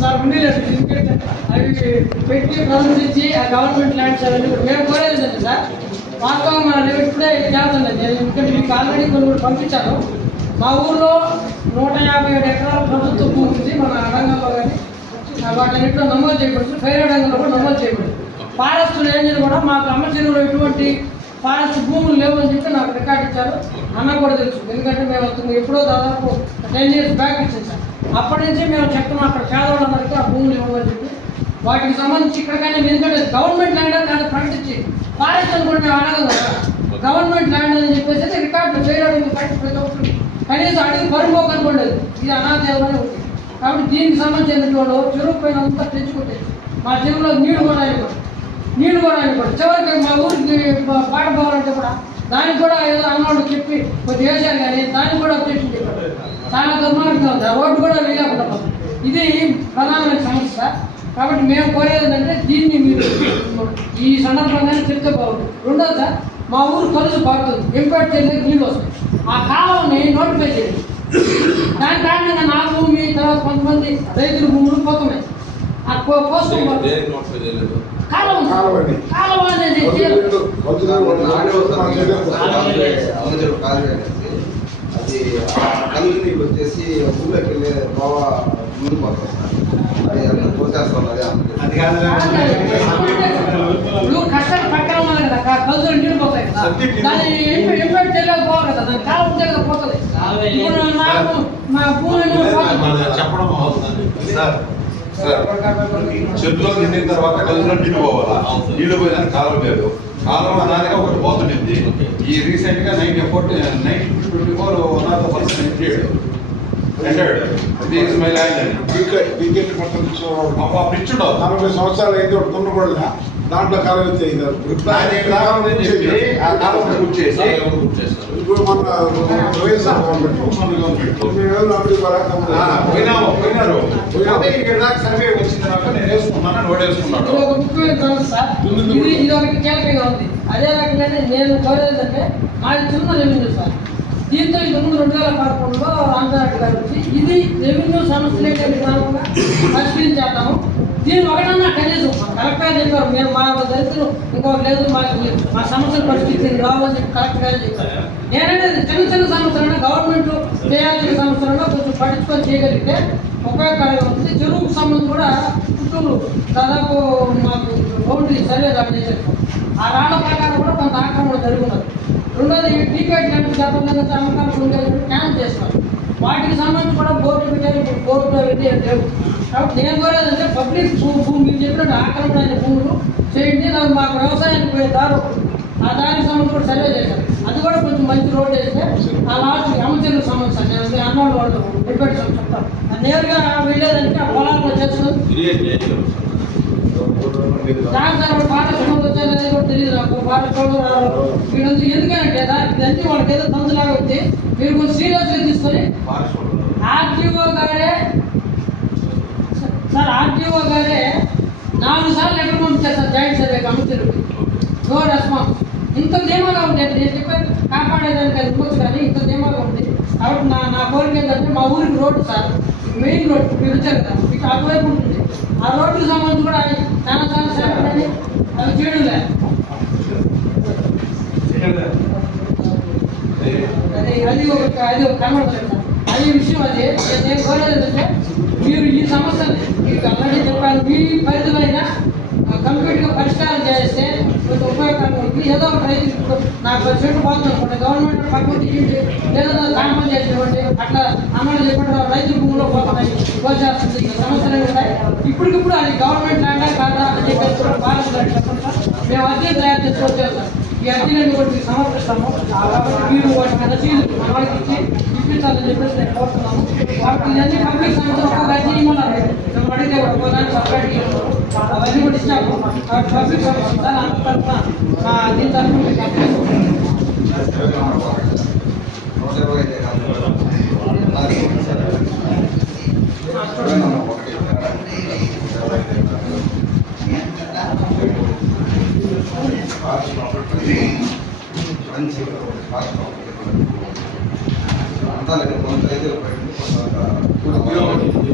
Sir అవి పెట్టి ప్రదర్శించి ఆ గవర్నమెంట్ ల్యాండ్స్ అవన్నీ మేము కోరేదండి సార్. వాస్తవం మన ఇప్పుడే చేస్తుందండి నేను ఎందుకంటే మీకు ఆల్రెడీ కొన్ని కూడా పంపించాను మా ఊర్లో నూట యాభై ఏడు ఎకరాల ప్రభుత్వ భూమి ఉంది మన అడంగంలో కానీ వాటిన్నింటిలో నమోదు చేయబడింది ఫైర్ అడంగంలో కూడా నమోదు చేయబడింది ఫారెస్ట్ రేంజ్లు కూడా మాకు అమర్చెరువులో ఎటువంటి ఫారెస్ట్ భూములు లేవు అని చెప్పి నాకు రికార్డ్ ఇచ్చారు. అన్న కూడా తెలుసు. ఎందుకంటే మేము ఎప్పుడో దాదాపు టెన్ ఇయర్స్ బ్యాక్ ఇచ్చేసాం అప్పటి నుంచి మేము చెప్తున్నాం అక్కడ పేదవాళ్ళందరికీ ఆ భూములు ఇవ్వమని చెప్పి. వాటికి సంబంధించి ఇక్కడికైనా ఎందుకంటే గవర్నమెంట్ ల్యాండ్ కానీ ప్రకటించి ఫారెస్ట్ అని కూడా మేము అడగం కదా. గవర్నమెంట్ ల్యాండ్ అని చెప్పేసి రికార్డు చేయడం ప్రతి ఒక్కరు. కనీసం అడిగి పరుపోకని ఇది అనాథేమని ఉంది కాబట్టి దీనికి సంబంధించిన వాళ్ళు చెరువు పైన అంతా తెచ్చుకుంటే మా చెరువులో నీళ్ళు కూడా. అయిపోయి నీళ్ళు కూడా. అయిపోయి చివరికి మా ఊరికి పాట పోవాలంటే కూడా దానికి కూడా ఏదో అన్నోడు చెప్పి కొద్ది వేశారు కానీ దానికి కూడా వచ్చేసి చెప్పారు. చాలా ఆ రోడ్డు కూడా వేయకుండా పోతుంది. ఇది ప్రధానమైన సమస్య. సార్. కాబట్టి మేము కోరేది ఏంటంటే దీన్ని మీరు ఈ సందర్భంగానే చెప్తే బాగుంటుంది. రెండోది సార్ మా ఊరు కలుసు పారుతుంది. ఎంపేట చెల్లి నీళ్ళు వస్తాయి. ఆ కాలువని నోటిఫై చేయండి. దాని కారణంగా నా భూమి తర్వాత కొంతమంది రైతుల భూములు పోతున్నాయి. ఆ కో- కోసం చేయలేదు. కాలువని. కాలువ అనేది. అవజరు కాలువ అది కలుగుని వచ్చేసి ఊళ్ళోకి వెళ్ళే బావ ముందు పోతాం సార్ అది అంతా పోసేస్తాం అదే కష్టాలు పక్కన కదా కలుసులు నీళ్ళు కదా దాని కాలం ఇప్పుడు నాకు మా భూమి చెప్పడం అవుతుంది సార్. సార్ చెరువులో నిండిన తర్వాత కలిసిన నీళ్ళు పోవాలా? నీళ్ళు పోయేదానికి కాలం లేదు. కాలం అనాదిగా ఒకటి పోతుండింది. ఈ రీసెంట్గా ninety four nineteen twenty four one of the person my land weekend మొత్తం. అప్పుడు ఇచ్చుండవు నలభై సంవత్సరాలు అయితే ఒకటి తుమ్మకూడదు దాంట్లో కాలం. ఇప్పుడు మన వైఎస్ఆర్ గవర్నమెంట్ తొమ్మిది వేలు అప్పుడు సర్వే వచ్చిన తర్వాత నేను వేసుకున్నాను నోట్ ఇది ఇది అదే రకంగానే నేను కోరేది అంటే మాది చిన్న రెవెన్యూ సార్. దీంతో ఇంత ముందు రెండు వేల పదకొండులో రామచంద్ర గారు వచ్చి ఇది రెవెన్యూ సమస్యలే పరిశీలించేద్దాము దీని ఒకటన్నా కనీసం కలెక్టర్ చెప్పారు మేము మా దళితులు ఇంకొకటి లేదు మాకు మా సమస్యల పరిస్థితి రావు అని చెప్పి కలెక్టర్ గారు చెప్పారు. నేననేది చిన్న చిన్న సమస్యలను గవర్నమెంట్ చేయాల్సిన సమస్యలను కొంచెం పట్టించుకొని చేయగలిగితే ఉపయోగకరంగా ఉంటుంది. చెరువుకు సంబంధం కూడా చుట్టూరు దాదాపు మాకు బౌండరీ సర్వే దాడి చేశారు. ఆ రాళ్ళ ప్రకారం కూడా కొంత ఆక్రమణ జరుగుతున్నది రెండోది టీకెట్ లాంటి గతంలో అమ్మకాలు ఉండేది క్యాన్ చేస్తారు వాటికి సంబంధించి కూడా బోర్డు పెట్టారు ఇప్పుడు బోర్డులో పెట్టారు కాబట్టి నేను కోరేదంటే పబ్లిక్ భూమి మీరు చెప్పినట్టు ఆక్రమణ భూములు చేయండి దానికి మాకు వ్యవసాయానికి పోయే దారు ఆ దానికి సంబంధించి కూడా సర్వే చేశారు. అది కూడా కొంచెం మంచి రోడ్ వేస్తే ఆ లాస్ట్ అమచర్లకు సంబంధించి నేను అది అన్నోళ్ళు వాళ్ళు డిబేట్ చెప్తాను నేరుగా వెళ్ళేదంటే ఆ పొలాల్లో చేసుకొని ఎందుకంటే ఇదంతా వాళ్ళకి ఏదో తందులాగా వచ్చి మీరు కొంచెం సీరియస్గా తీసుకొని ఆర్టీఓ గారే సార్ ఆర్టీఓ గారే నాలుగు సార్లు లెటర్ పంపించారు సార్ జాయింట్ సర్వే కమిటీలకు నో రెస్పాన్స్. ఇంత ధీమాగా ఉంది నేను చెప్పాను కాపాడేదానికి అది ఇవ్వచ్చు కానీ ఇంత ధీమాగా ఉంది కాబట్టి నా నా కోరిక ఏంటంటే మా ఊరికి రోడ్డు సార్ మెయిన్ రోడ్ పిలిచారు కదా మీకు అటువైపు ఉంటుంది. ఆ రోడ్డుకి సంబంధించి కూడా ఆయన చాలా చాలా సేపడని అది చేయడం లేదు అది ఒక అది ఒక కనబడలేదు అదే విషయం అది నేను- కోరేదంటే మీరు ఈ సమస్యని మీకు ఆల్రెడీ చెప్పాను మీ పరిధిలో అయినా కంప్లీట్గా పరిష్కారం చేస్తే కొంచెం ఉపయోగకరంగా ఉంటుంది ఏదో ఒక రైతు నాకు పది చెట్లు బాగుంది గవర్నమెంట్ పక్కన తీయండి లేదా కాంపం చేసినటువంటి అట్లా అమలు చెప్పడం రైతు భూమిలో పోతున్నాయి పోసేస్తుంది సమస్యలు ఉంటాయి ఇప్పటికిప్పుడు అది గవర్నమెంట్ ల్యాండా కాదు అని చెప్పేసి కూడా భారత్ చెప్పండి సార్ మేము అర్జీ తయారు చేసుకోవచ్చు సార్ ఈ అర్జీలను కూడా మీకు సమర్పిస్తాము కాబట్టి మీరు వాటి మీద రసీదులు మన వాళ్ళకి ఇచ్చి ఇప్పించాలని చెప్పేసి నేను కోరుతున్నాము కాబట్టి ఇవన్నీ పబ్లిక్ సంస్థలు ఒక అర్జీ ఇవ్వాలి మేము అడిగితే కూడా ఒకదాన్ని సపరేట్ అవన్నీ కూడా ఇచ్చాము కాబట్టి పబ్లిక్ సంస్థ అంత తరఫున మా దీని తరఫున మీకు అర్జీ ప్రాంతాలకు కొంత రైతులు ఉపయోగించి